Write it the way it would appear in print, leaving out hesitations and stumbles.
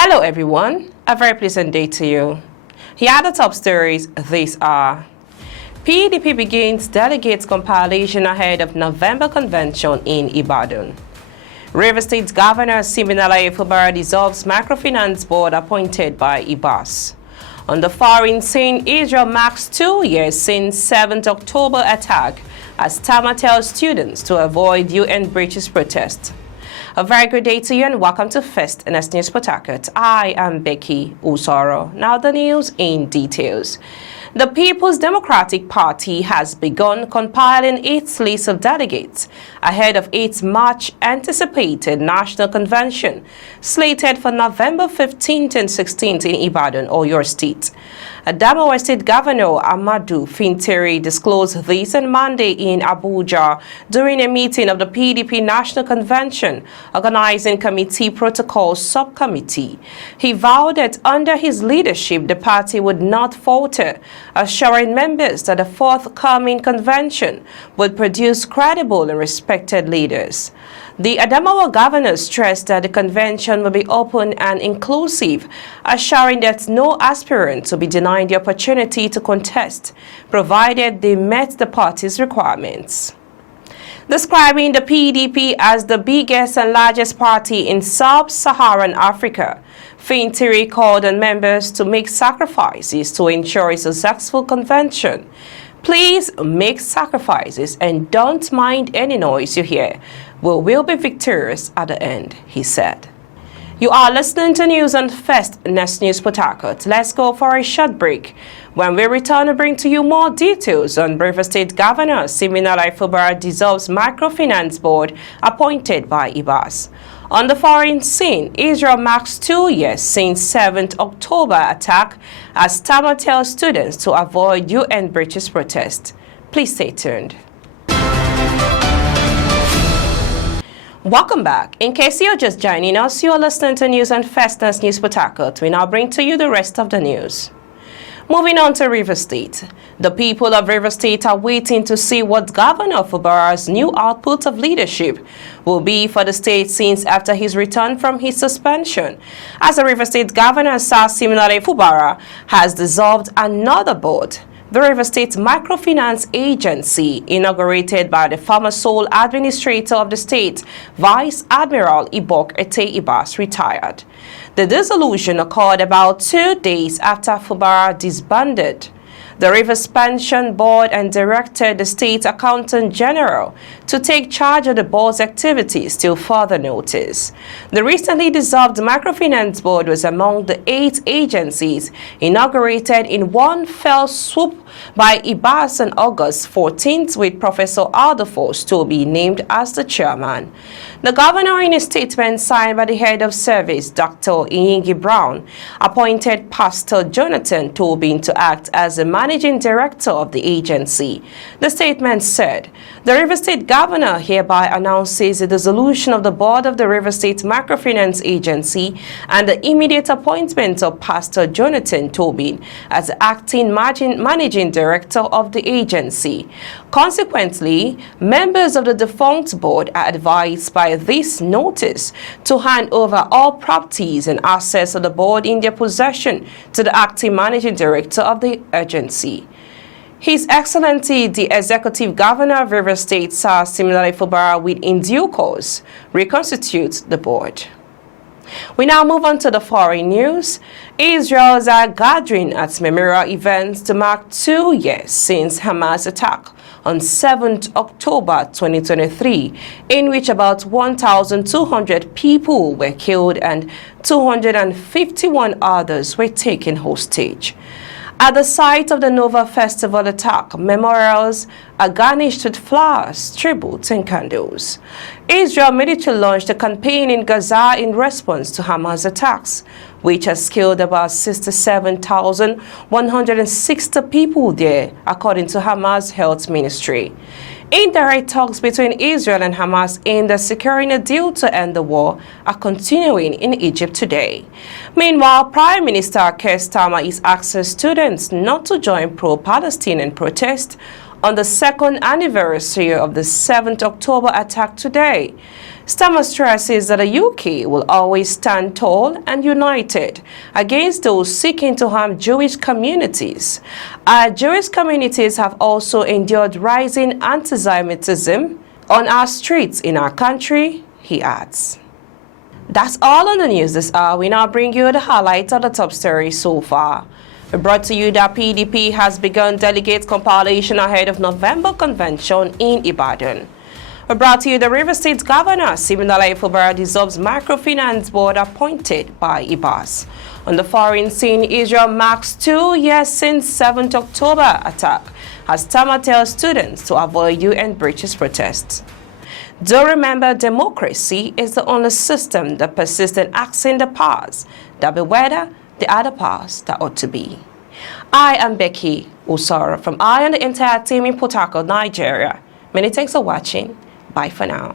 Hello everyone, a very pleasant day to you. Here are the top stories this hour. PDP begins delegates compilation ahead of November convention in Ibadan. Rivers State Governor Siminalayi Fubara dissolves Microfinance board appointed by Ibas. On the foreign scene, Israel marks 2 years since 7th October attack as Tama tells students to avoid UN breaches protest. A very good day to you and welcome to First NS News Port Harcourt. I am Becky Usoro. Now the news in details. The People's Democratic Party has begun compiling its list of delegates ahead of its much-anticipated national convention slated for November 15th and 16th in Ibadan, Oyo State. Adamawa State Governor Amadou Fintiri disclosed this on Monday in Abuja during a meeting of the PDP National Convention Organizing Committee Protocol Subcommittee. He vowed that under his leadership, the party would not falter, assuring members that the forthcoming convention would produce credible and respected leaders. The Adamawa governor stressed that the convention will be open and inclusive, assuring that no aspirant will be denied the opportunity to contest, provided they met the party's requirements. Describing the PDP as the biggest and largest party in sub-Saharan Africa, Fintiri called on members to make sacrifices to ensure a successful convention. Please make sacrifices and don't mind any noise you hear. We will be victorious at the end, he said. You are listening to news on First NS News Port Harcourt. Let's go for a short break. When we return to bring to you more details on Rivers State Governor Siminalayi Fubara dissolves Microfinance board appointed by Ibas. On the foreign scene, Israel marks 2 years since 7th October attack as Tama tells students to avoid UN breaches protest. Please stay tuned. Welcome back. In case you're just joining us, you're listening to news on First NS News Port Harcourt. We now bring to you the rest of the news. Moving on to Rivers State. The people of Rivers State are waiting to see what Governor Fubara's new output of leadership will be for the state since after his return from his suspension. As the Rivers State Governor, Siminalayi Fubara, has dissolved another board. The Rivers State Microfinance Agency, inaugurated by the former sole administrator of the state, Vice Admiral Ibas, retired. The dissolution occurred about 2 days after Fubara disbanded. The Rivers Pension Board and directed the State Accountant General to take charge of the board's activities till further notice. The recently dissolved Microfinance Board was among the 8 agencies inaugurated in one fell swoop by Ibas on August 14th, with Professor Aldefos Toby named as the chairman. The governor, in a statement signed by the head of service, Dr. Iyingi Brown, appointed Pastor Jonathan Tobin to act as the managing director of the agency. The statement said, "The River State governor hereby announces the dissolution of the board of the River State Microfinance Agency and the immediate appointment of Pastor Jonathan Tobin as the acting managing director of the agency. Consequently, members of the defunct board are advised by this notice to hand over all properties and assets of the board in their possession to the acting managing director of the agency." His Excellency, the Executive Governor of Rivers State, Sir Siminalayi Fubara, will in due course reconstitute the board. We now move on to the foreign news. Israelis are gathering at memorial events to mark 2 years since Hamas attack on 7th October 2023, in which about 1,200 people were killed and 251 others were taken hostage. At the site of the Nova Festival attack, memorials are garnished with flowers, tributes, and candles. Israel military launched a campaign in Gaza in response to Hamas attacks, which has killed about 67,160 people there, according to Hamas Health Ministry. Indirect talks between Israel and Hamas aimed at securing a deal to end the war are continuing in Egypt today. Meanwhile, Prime Minister Keir Starmer is asking students not to join pro-Palestinian protests on the second anniversary of the 7th October attack today. Starmer stresses that the UK will always stand tall and united against those seeking to harm Jewish communities. Our Jewish communities have also endured rising anti-Semitism on our streets in our country, he adds. That's all on the news this hour. We now bring you the highlights of the top stories so far. We brought to you that PDP has begun delegate compilation ahead of November convention in Ibadan. We brought to you the River State Governor, Fubara, dissolves Microfinance board appointed by Ibas. On the foreign scene, Israel marks 2 years since 7th October attack, as Tama tells students to avoid UN breaches protests. Do remember, democracy is the only system that persists in asking the powers that be whether the other powers that ought to be. I am Becky Usara from I and the entire team in Port Harcourt, Nigeria. Many thanks for watching. Bye for now.